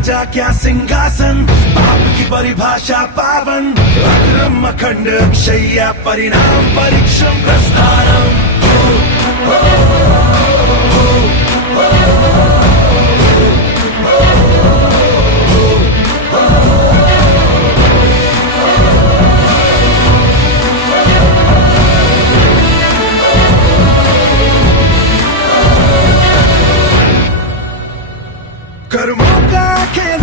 राजा क्या सिंहासन, पाप की परिभाषा पावन, अग्रम अखंड शय्या परिणाम परीक्षम प्रस्थानम। कर्मों का खेल